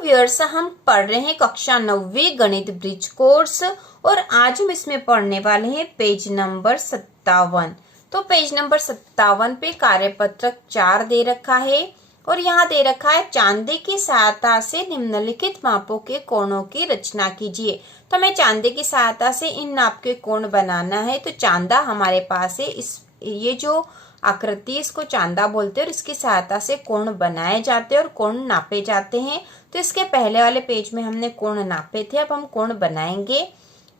Viewers, हम पढ़ रहे हैं कक्षा 9वीं गणित ब्रिज कोर्स और आज हम इसमें पढ़ने वाले हैं पेज नंबर 57। तो पेज नंबर 57 पे कार्यपत्रक 4 दे रखा है और यहाँ दे रखा है चांदे की सहायता से निम्नलिखित मापों के कोणों की रचना कीजिए। तो हमें चांदे की सहायता से इन नाप के कोण बनाना है। तो चांदा हमारे पास है, ये जो आकृति इसको चांदा बोलते हैं और इसकी सहायता से कोण बनाए जाते हैं और कोण नापे जाते हैं। तो इसके पहले वाले पेज में हमने कोण नापे थे, अब हम कोण बनाएंगे।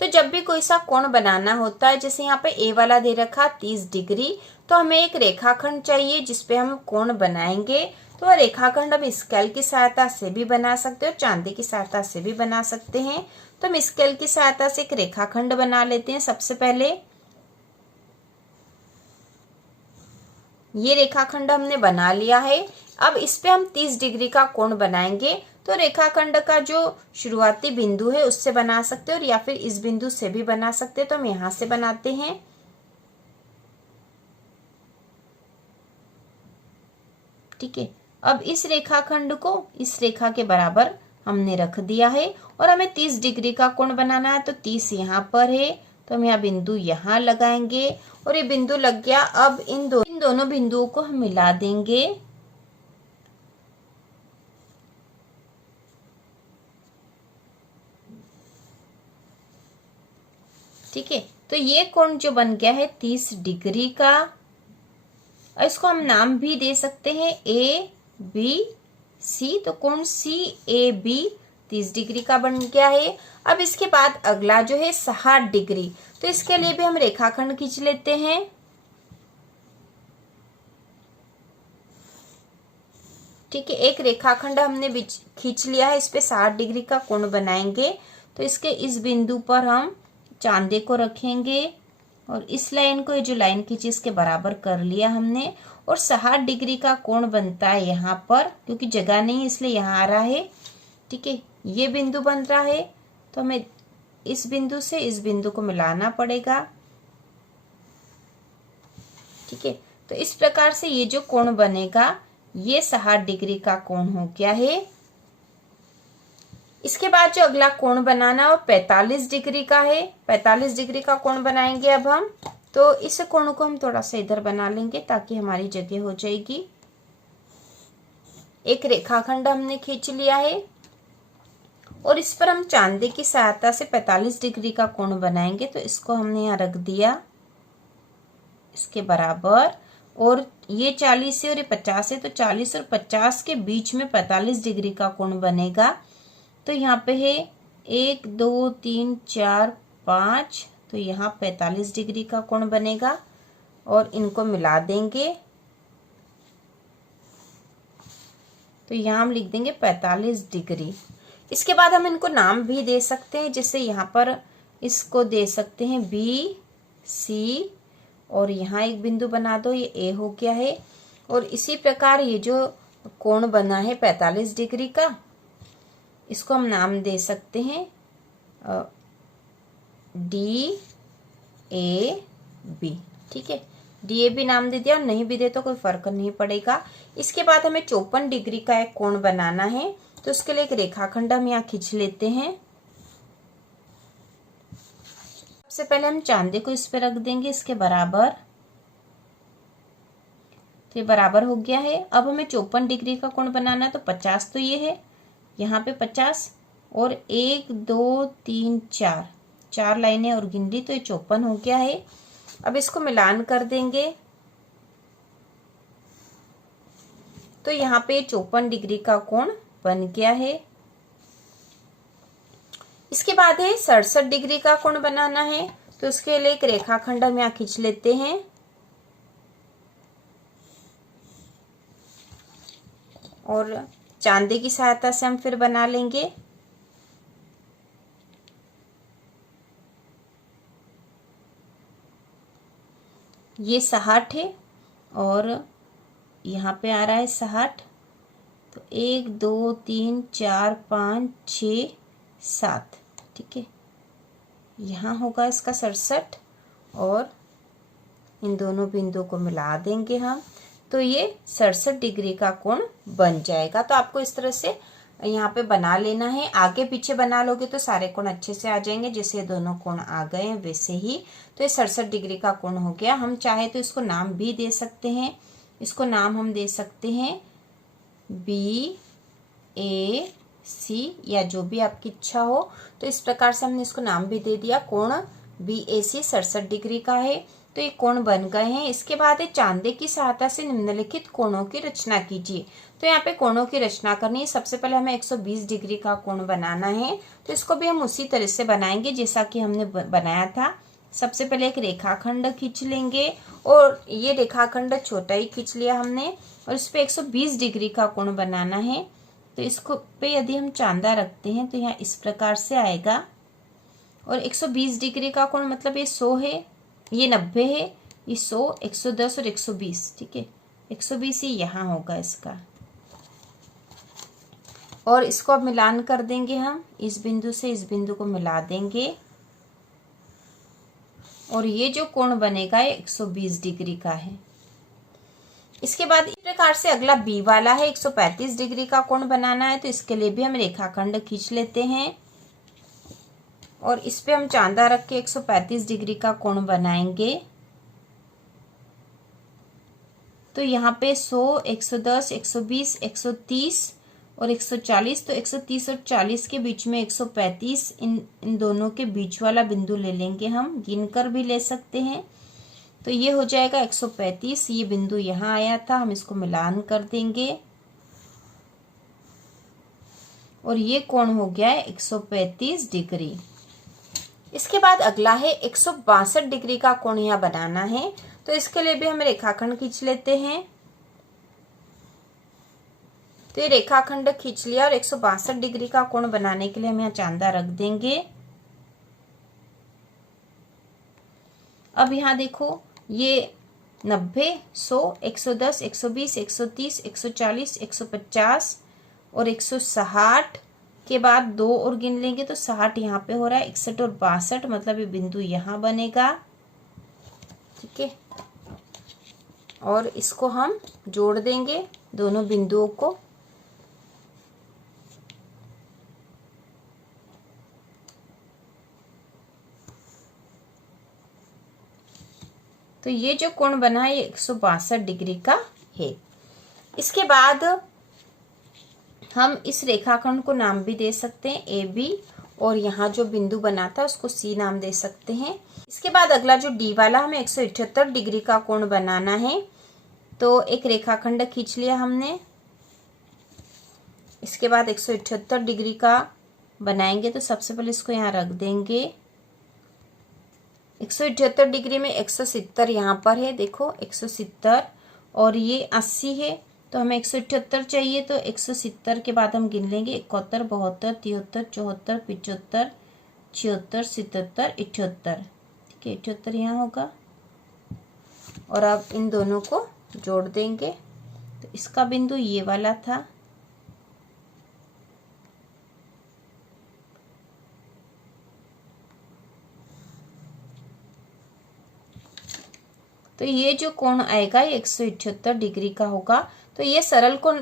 तो जब भी कोई सा कोण बनाना होता है, जैसे यहाँ पे ए वाला दे रखा 30 डिग्री, तो हमें एक रेखाखंड चाहिए जिसपे हम कोण बनाएंगे। तो रेखाखंड हम स्केल की सहायता से भी बना सकते हैं और चांदी की सहायता से भी बना सकते हैं। तो हम स्केल की सहायता से एक रेखाखंड बना लेते हैं। सबसे पहले ये रेखाखंड हमने बना लिया है। अब इस पे हम 30 डिग्री का कोण बनाएंगे। तो रेखाखंड का जो शुरुआती बिंदु है उससे बना सकते हैं और या फिर इस बिंदु से भी बना सकते हैं। तो हम यहां से बनाते हैं। ठीक है, अब इस रेखाखंड को इस रेखा के बराबर हमने रख दिया है और हमें 30 डिग्री का कोण बनाना है। तो 30 यहाँ पर है, तो हम यहाँ बिंदु यहाँ लगाएंगे और ये बिंदु लग गया। अब इन दोनों बिंदुओं को हम मिला देंगे। ठीक है, तो ये कोण जो बन गया है 30 डिग्री का, इसको हम नाम भी दे सकते हैं ए बी सी। तो कोण सी ए बी 30 डिग्री का बन गया है। अब इसके बाद अगला जो है 60 डिग्री, तो इसके लिए भी हम रेखाखंड खींच लेते हैं। ठीक है, एक रेखाखंड हमने खींच लिया है, इस पे 60 डिग्री का कोण बनाएंगे। तो इसके इस बिंदु पर हम चांदे को रखेंगे और इस लाइन को, ये जो लाइन खींची इसके बराबर कर लिया हमने और 60 डिग्री का कोण बनता है यहाँ पर, क्योंकि जगह नहीं इसलिए यहाँ आ रहा है। ठीक है, ये बिंदु बन रहा है, तो हमें इस बिंदु से इस बिंदु को मिलाना पड़ेगा। ठीक है, तो इस प्रकार से ये जो कोण बनेगा ये 60 डिग्री का कोण हो गया है। इसके बाद जो अगला कोण बनाना है वो 45 डिग्री का है। 45 डिग्री का कोण बनाएंगे अब हम। तो इस कोण को हम थोड़ा सा इधर बना लेंगे ताकि हमारी जगह हो जाएगी। एक रेखाखंड हमने खींच लिया है और इस पर हम चांदी की सहायता से 45 डिग्री का कोण बनाएंगे। तो इसको हमने यहाँ रख दिया इसके बराबर, और ये 40 है और ये 50 है, तो 40 और 50 के बीच में 45 डिग्री का कोण बनेगा। तो यहाँ पे है 1 2 3 4 5, तो यहाँ 45 डिग्री का कोण बनेगा और इनको मिला देंगे। तो यहाँ हम लिख देंगे 45 डिग्री। इसके बाद हम इनको नाम भी दे सकते हैं, जैसे यहाँ पर इसको दे सकते हैं बी सी और यहाँ एक बिंदु बना दो, ये ए हो गया है। और इसी प्रकार ये जो कोण बना है 45 डिग्री का, इसको हम नाम दे सकते हैं डी ए बी। ठीक है, डी ए बी नाम दे दिया, और नहीं भी दे तो कोई फर्क नहीं पड़ेगा। इसके बाद हमें 54 डिग्री का एक कोण बनाना है। तो उसके लिए एक रेखाखंड हम यहाँ खींच लेते हैं। सबसे पहले हम चांदी को इस पे रख देंगे इसके बराबर। तो ये बराबर हो गया है। अब हमें 54 डिग्री का कोण बनाना है। तो 50 तो ये है, यहाँ पे 50 और 1 2 3 4, 4 लाइनें और गिन ली, तो ये 54 हो गया है। अब इसको मिलान कर देंगे। तो यहाँ पे 54 डिग्री का कोण बन गया है। इसके बाद है 67 डिग्री का कोण बनाना है। तो उसके लिए एक रेखाखंड हम यहाँ खींच लेते हैं और चांदी की सहायता से हम फिर बना लेंगे। ये 60 है और यहाँ पे आ रहा है 60। तो 1 2 3 4 5 6 7। ठीक है, यहाँ होगा इसका 67 और इन दोनों बिंदुओं को मिला देंगे हम। तो ये 67 डिग्री का कोण बन जाएगा। तो आपको इस तरह से यहाँ पे बना लेना है। आगे पीछे बना लोगे तो सारे कोण अच्छे से आ जाएंगे। जैसे ये दोनों कोण आ गए हैं वैसे ही, तो ये 67 डिग्री का कोण हो गया। हम चाहे तो इसको नाम भी दे सकते हैं। इसको नाम हम दे सकते हैं BAC या जो भी आपकी इच्छा हो। तो इस प्रकार से हमने इसको नाम भी दे दिया, कोण BAC 67 डिग्री का है। तो ये कोण बन गए हैं। इसके बाद चांदे की सहायता से निम्नलिखित कोणों की रचना कीजिए। तो यहाँ पे कोणों की रचना करनी है। सबसे पहले हमें 120 डिग्री का कोण बनाना है। तो इसको भी हम उसी तरह से बनाएंगे जैसा कि हमने बनाया था। सबसे पहले एक रेखाखंड खींच लेंगे और ये रेखाखंड छोटा ही खींच लिया हमने, और इस पे 120 डिग्री का कोण बनाना है। तो इसको पे यदि हम चांदा रखते हैं तो यहाँ इस प्रकार से आएगा। और 120 डिग्री का कोण मतलब ये 100 है, ये 90 है, ये 100, 110 और 120। ठीक है, 120 ही यहाँ होगा इसका। और इसको अब मिलान कर देंगे हम, इस बिंदु से इस बिंदु को मिला देंगे और ये जो कोण बनेगा ये 120 डिग्री का है। इसके बाद इस प्रकार से अगला बी वाला है, 135 डिग्री का कोण बनाना है। तो इसके लिए भी हम रेखाखंड खींच लेते हैं और इस पे हम चांदा रख के 135 डिग्री का कोण बनाएंगे। तो यहाँ पे 100, 110, 120, 130 और 140। तो 130 और 40 के बीच में 135, इन दोनों के बीच वाला बिंदु ले लेंगे हम, गिनकर भी ले सकते हैं। तो ये हो जाएगा 135। ये बिंदु यहाँ आया था, हम इसको मिलान कर देंगे और ये कोण हो गया है 135 डिग्री। इसके बाद अगला है 162 डिग्री का कोण यहाँ बनाना है। तो इसके लिए भी हम रेखाखंड खींच लेते हैं। तो ये रेखाखंड खींच लिया और 162 डिग्री का कोण बनाने के लिए हम यहाँ चांदा रख देंगे। अब यहाँ देखो, ये 90, 100, 110, 120, 130, 140, 150 और 160 के बाद 2 और गिन लेंगे तो 60 यहाँ पे हो रहा है, 61 और 62, मतलब ये बिंदु यहाँ बनेगा। ठीक है, और इसको हम जोड़ देंगे दोनों बिंदुओं को। तो ये जो कोण बना है ये 162 डिग्री का है। इसके बाद हम इस रेखाखंड को नाम भी दे सकते हैं AB, और यहाँ जो बिंदु बना था उसको C नाम दे सकते हैं। इसके बाद अगला जो D वाला, हमें 178 डिग्री का कोण बनाना है। तो एक रेखाखंड खींच लिया हमने। इसके बाद 178 डिग्री का बनाएंगे। तो सबसे पहले इसको यहाँ रख देंगे। 178 डिग्री में 170 यहाँ पर है, देखो 170, और ये 80 है। तो हमें 178 चाहिए, तो 170 के बाद हम गिन लेंगे 71, 72, 73, 74, 75, 76, 77, 78। ठीक है, 78 यहाँ होगा। और अब इन दोनों को जोड़ देंगे। तो इसका बिंदु ये वाला था। तो ये जो कोण आएगा ये 178 डिग्री का होगा। तो ये सरल कोण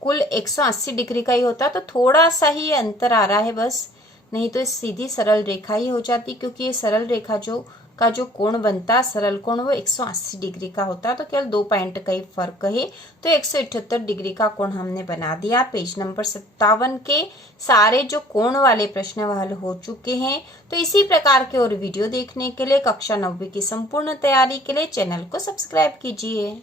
कुल 180 डिग्री का ही होता, तो थोड़ा सा ही अंतर आ रहा है बस, नहीं तो सीधी सरल रेखा ही हो जाती, क्योंकि ये सरल रेखा जो कोण बनता सरल कोण वो 180 डिग्री का होता। तो केवल 2 पॉइंट का ही फर्क है। तो 178 डिग्री का कोण हमने बना दिया। पेज नंबर 57 के सारे जो कोण वाले प्रश्न वह हल हो चुके हैं। तो इसी प्रकार के और वीडियो देखने के लिए कक्षा 9वीं की संपूर्ण तैयारी के लिए चैनल को सब्सक्राइब कीजिए।